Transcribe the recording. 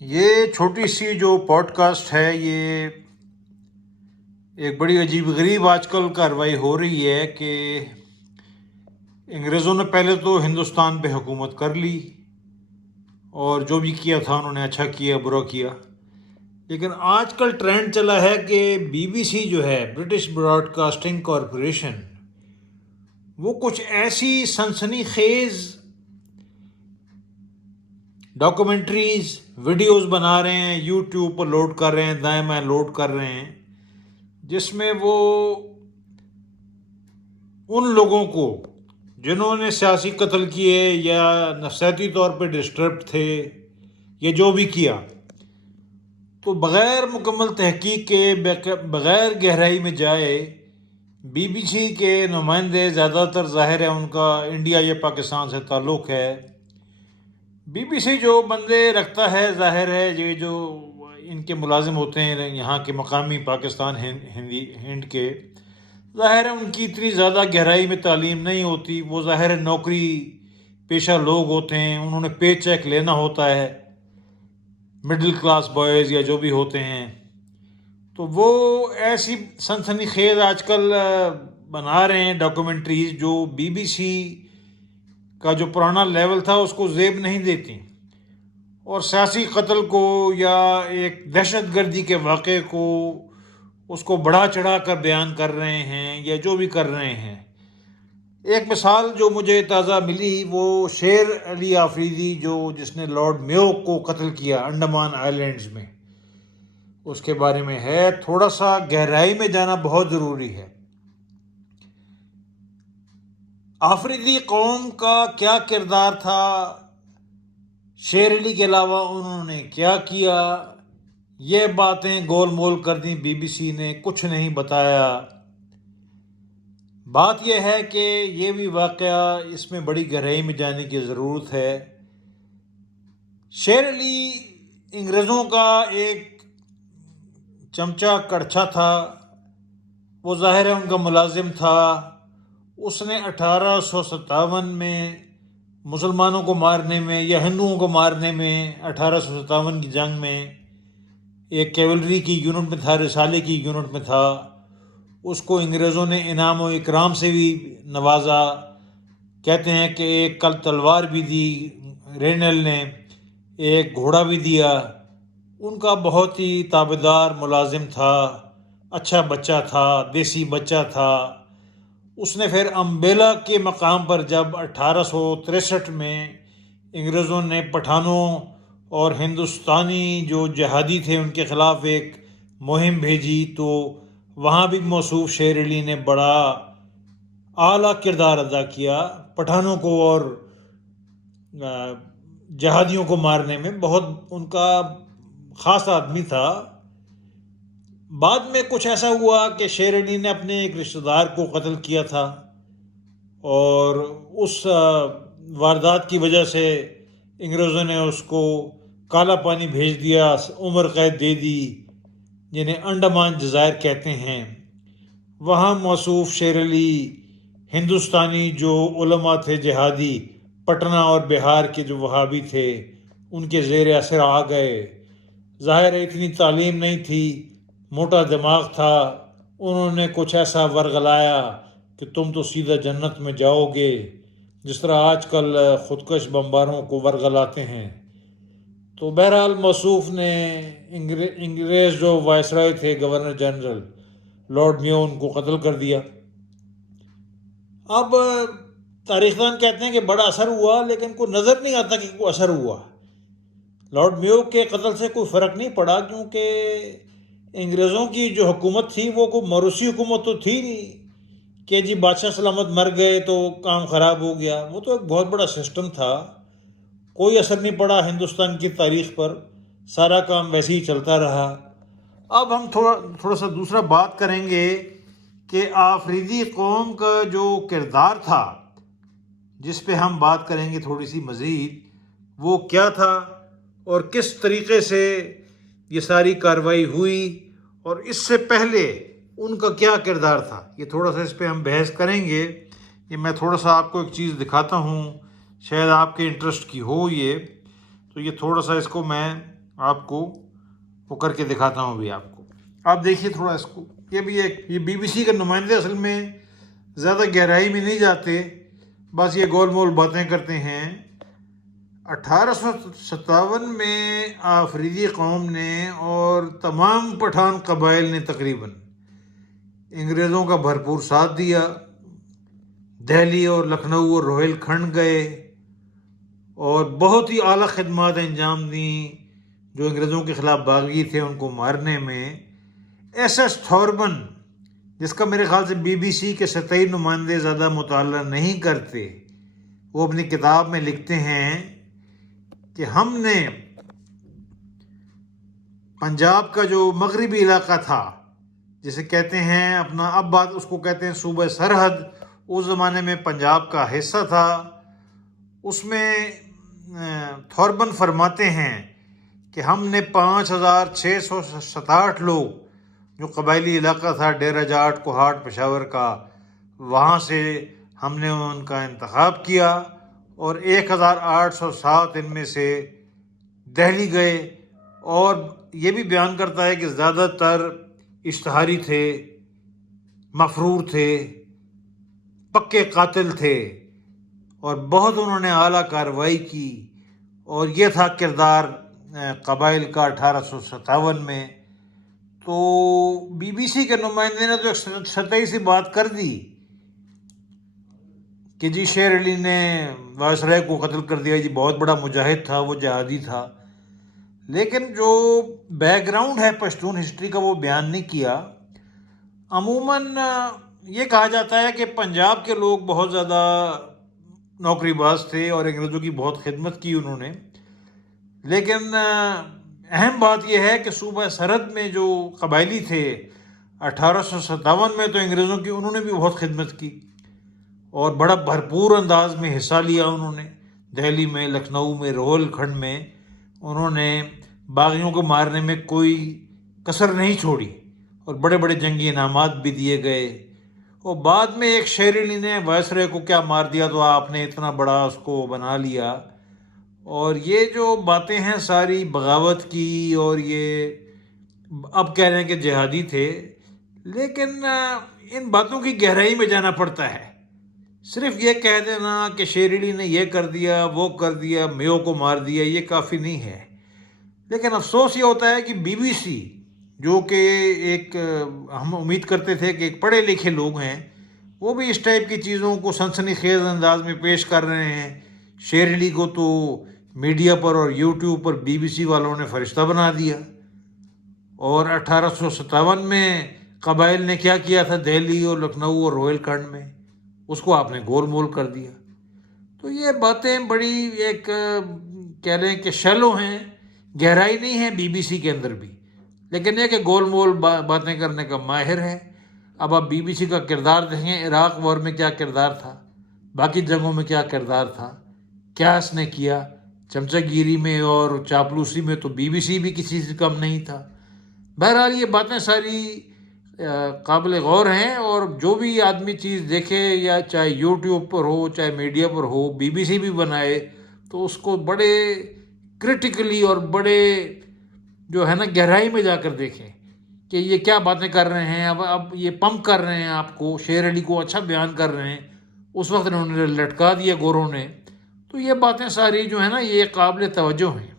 یہ چھوٹی سی جو پوڈ کاسٹ ہے، یہ ایک بڑی عجیب غریب آج کل کارروائی ہو رہی ہے کہ انگریزوں نے پہلے تو ہندوستان پہ حکومت کر لی اور جو بھی کیا تھا انہوں نے اچھا کیا برا کیا، لیکن آج کل ٹرینڈ چلا ہے کہ بی بی سی جو ہے، برٹش براڈ کاسٹنگ کارپوریشن، وہ کچھ ایسی سنسنی خیز ڈاکومنٹریز ویڈیوز بنا رہے ہیں، یوٹیوب پر لوڈ کر رہے ہیں، دائیں بائیں لوڈ کر رہے ہیں، جس میں وہ ان لوگوں کو جنہوں نے سیاسی قتل کیے یا نفسیاتی طور پہ ڈسٹربڈ تھے یا جو بھی کیا، تو بغیر مکمل تحقیق کے، بغیر گہرائی میں جائے، بی بی سی کے نمائندے، زیادہ تر ظاہر ہے ان کا انڈیا یا پاکستان سے تعلق ہے، بی بی سی جو بندے رکھتا ہے، ظاہر ہے یہ جو ان کے ملازم ہوتے ہیں یہاں کے مقامی پاکستان ہند کے، ظاہر ہے ان کی اتنی زیادہ گہرائی میں تعلیم نہیں ہوتی، وہ ظاہر ہے نوکری پیشہ لوگ ہوتے ہیں، انہوں نے پے چیک لینا ہوتا ہے، مڈل کلاس بوائز یا جو بھی ہوتے ہیں، تو وہ ایسی سنسنی خیز آج کل بنا رہے ہیں ڈاکومنٹریز جو بی بی سی کا جو پرانا لیول تھا اس کو زیب نہیں دیتی، اور سیاسی قتل کو یا ایک دہشت گردی کے واقعے کو اس کو بڑھا چڑھا کر بیان کر رہے ہیں یا جو بھی کر رہے ہیں۔ ایک مثال جو مجھے تازہ ملی وہ شیر علی آفریدی جس نے لارڈ میو کو قتل کیا انڈمان آئیلینڈز میں، اس کے بارے میں ہے۔ تھوڑا سا گہرائی میں جانا بہت ضروری ہے۔ آفریدی قوم کا کیا کردار تھا، شیر علی کے علاوہ انہوں نے کیا کیا، یہ باتیں گول مول کر دیں بی بی سی نے، کچھ نہیں بتایا۔ بات یہ ہے کہ یہ بھی واقعہ، اس میں بڑی گہرائی میں جانے کی ضرورت ہے۔ شیر علی انگریزوں کا ایک چمچہ کڑچھا تھا، وہ ظاہر ہے ان کا ملازم تھا۔ اس نے 1857 میں مسلمانوں کو مارنے میں یا ہندوؤں کو مارنے میں، 1857 کی جنگ میں ایک کیولری کی یونٹ میں تھا، رسالے کی یونٹ میں تھا، اس کو انگریزوں نے انعام و اکرام سے بھی نوازا، کہتے ہیں کہ ایک کل تلوار بھی دی رینل نے، ایک گھوڑا بھی دیا۔ ان کا بہت ہی تابعدار ملازم تھا، اچھا بچہ تھا، دیسی بچہ تھا۔ اس نے پھر امبیلا کے مقام پر جب 1863 میں انگریزوں نے پٹھانوں اور ہندوستانی جو جہادی تھے ان کے خلاف ایک مہم بھیجی، تو وہاں بھی موصوف شیر علی نے بڑا اعلیٰ کردار ادا کیا، پٹھانوں کو اور جہادیوں کو مارنے میں بہت ان کا خاص آدمی تھا۔ بعد میں کچھ ایسا ہوا کہ شیر علی نے اپنے ایک رشتہ دار کو قتل کیا تھا، اور اس واردات کی وجہ سے انگریزوں نے اس کو کالا پانی بھیج دیا، عمر قید دے دی، جنہیں انڈمان جزائر کہتے ہیں۔ وہاں موصوف شیر علی ہندوستانی جو علماء تھے جہادی، پٹنہ اور بہار کے جو وہابی تھے، ان کے زیر اثر آ گئے۔ ظاہر ہے اتنی تعلیم نہیں تھی، موٹا دماغ تھا، انہوں نے کچھ ایسا ورغلایا کہ تم تو سیدھا جنت میں جاؤ گے، جس طرح آج کل خودکش بمباروں کو ورغلاتے ہیں۔ تو بہرحال موصوف نے انگریز جو وائسرائے تھے، گورنر جنرل لارڈ میو، ان کو قتل کر دیا۔ اب تاریخ دان کہتے ہیں کہ بڑا اثر ہوا، لیکن کوئی نظر نہیں آتا کہ کوئی اثر ہوا۔ لارڈ میو کے قتل سے کوئی فرق نہیں پڑا، کیونکہ انگریزوں کی جو حکومت تھی وہ کوئی موروثی حکومت تو تھی نہیں کہ جی بادشاہ سلامت مر گئے تو کام خراب ہو گیا، وہ تو ایک بہت بڑا سسٹم تھا۔ کوئی اثر نہیں پڑا ہندوستان کی تاریخ پر، سارا کام ویسے ہی چلتا رہا۔ اب ہم تھوڑا سا دوسرا بات کریں گے کہ آفریدی قوم کا جو کردار تھا، جس پہ ہم بات کریں گے تھوڑی سی مزید، وہ کیا تھا اور کس طریقے سے یہ ساری کارروائی ہوئی، اور اس سے پہلے ان کا کیا کردار تھا۔ یہ تھوڑا سا اس پہ ہم بحث کریں گے۔ یہ میں تھوڑا سا آپ کو ایک چیز دکھاتا ہوں، شاید آپ کے انٹرسٹ کی ہو یہ، تو یہ تھوڑا سا اس کو میں آپ کو وہ کر کے دکھاتا ہوں ابھی آپ کو. آپ دیکھیے تھوڑا اس کو. یہ بھی یہ بی بی سی کے نمائندے اصل میں زیادہ گہرائی میں نہیں جاتے، بس یہ گول مول باتیں کرتے ہیں. 1857 میں آفریدی قوم نے اور تمام پٹھان قبائل نے تقریباً انگریزوں کا بھرپور ساتھ دیا. دہلی اور لکھنؤ اور روہیل کھنڈ گئے اور بہت ہی اعلیٰ خدمات انجام دیں جو انگریزوں کے خلاف باغی تھے ان کو مارنے میں. ایس ایس تھوربن، جس کا میرے خیال سے بی بی سی کے سطحی نمائندے زیادہ مطالعہ نہیں کرتے، وہ اپنی کتاب میں لکھتے ہیں کہ ہم نے پنجاب کا جو مغربی علاقہ تھا، جسے کہتے ہیں اپنا اب بات اس کو کہتے ہیں صوبہ سرحد، اس زمانے میں پنجاب کا حصہ تھا. اس میں تھوربن فرماتے ہیں کہ ہم نے 5667 لوگ، جو قبائلی علاقہ تھا ڈیرہ جاٹ کوہاٹ پشاور کا، وہاں سے ہم نے ان کا انتخاب کیا اور 1807 ان میں سے دہلی گئے. اور یہ بھی بیان کرتا ہے کہ زیادہ تر اشتہاری تھے، مفرور تھے، پکے قاتل تھے اور بہت انہوں نے اعلیٰ کارروائی کی. اور یہ تھا کردار قبائل کا 1857 میں. تو بی بی سی کے نمائندے نے تو ایک سطحی سی بات کر دی کہ جی شیر علی نے وائسرائے کو قتل کر دیا، جی بہت بڑا مجاہد تھا، وہ جہادی تھا. لیکن جو بیک گراؤنڈ ہے پشتون ہسٹری کا وہ بیان نہیں کیا. عموماً یہ کہا جاتا ہے کہ پنجاب کے لوگ بہت زیادہ نوکری باز تھے اور انگریزوں کی بہت خدمت کی انہوں نے. لیکن اہم بات یہ ہے کہ صوبہ سرحد میں جو قبائلی تھے 1857 میں تو انگریزوں کی انہوں نے بھی بہت خدمت کی اور بڑا بھرپور انداز میں حصہ لیا. انہوں نے دہلی میں، لکھنؤ میں، روہیل کھنڈ میں انہوں نے باغیوں کو مارنے میں کوئی کسر نہیں چھوڑی اور بڑے بڑے جنگی انعامات بھی دیے گئے. اور بعد میں ایک شیر علی نے وائسرائے کو کیا مار دیا تو آپ نے اتنا بڑا اس کو بنا لیا. اور یہ جو باتیں ہیں ساری بغاوت کی، اور یہ اب کہہ رہے ہیں کہ جہادی تھے، لیکن ان باتوں کی گہرائی میں جانا پڑتا ہے. صرف یہ کہہ دینا کہ شیر علی نے یہ کر دیا، وہ کر دیا، میو کو مار دیا، یہ کافی نہیں ہے. لیکن افسوس یہ ہوتا ہے کہ بی بی سی، جو کہ ایک ہم امید کرتے تھے کہ ایک پڑھے لکھے لوگ ہیں، وہ بھی اس ٹائپ کی چیزوں کو سنسنی خیز انداز میں پیش کر رہے ہیں. شیر علی کو تو میڈیا پر اور یوٹیوب پر بی بی سی والوں نے فرشتہ بنا دیا. اور 1857 میں قبائل نے کیا کیا تھا دہلی اور لکھنؤ اور روہیل کھنڈ میں، اس کو آپ نے گول مول کر دیا. تو یہ باتیں بڑی ایک کہہ لیں کہ شیلو ہیں، گہرائی نہیں ہے بی بی سی کے اندر بھی، لیکن یہ کہ گول مول باتیں کرنے کا ماہر ہے. اب آپ بی بی سی کا کردار دیکھیں، عراق وار میں کیا کردار تھا، باقی جنگوں میں کیا کردار تھا، کیا اس نے کیا. چمچہ گیری میں اور چاپلوسی میں تو بی بی سی بھی کسی سے کم نہیں تھا. بہرحال یہ باتیں ساری قابل غور ہیں، اور جو بھی آدمی چیز دیکھے، یا چاہے یوٹیوب پر ہو چاہے میڈیا پر ہو، بی بی سی بھی بنائے، تو اس کو بڑے کرٹیکلی اور بڑے جو ہے نا گہرائی میں جا کر دیکھیں کہ یہ کیا باتیں کر رہے ہیں. اب یہ پمپ کر رہے ہیں آپ کو، شیر علی کو اچھا بیان کر رہے ہیں، اس وقت انہوں نے لٹکا دیا گوروں نے. تو یہ باتیں ساری جو ہے نا یہ قابل توجہ ہیں.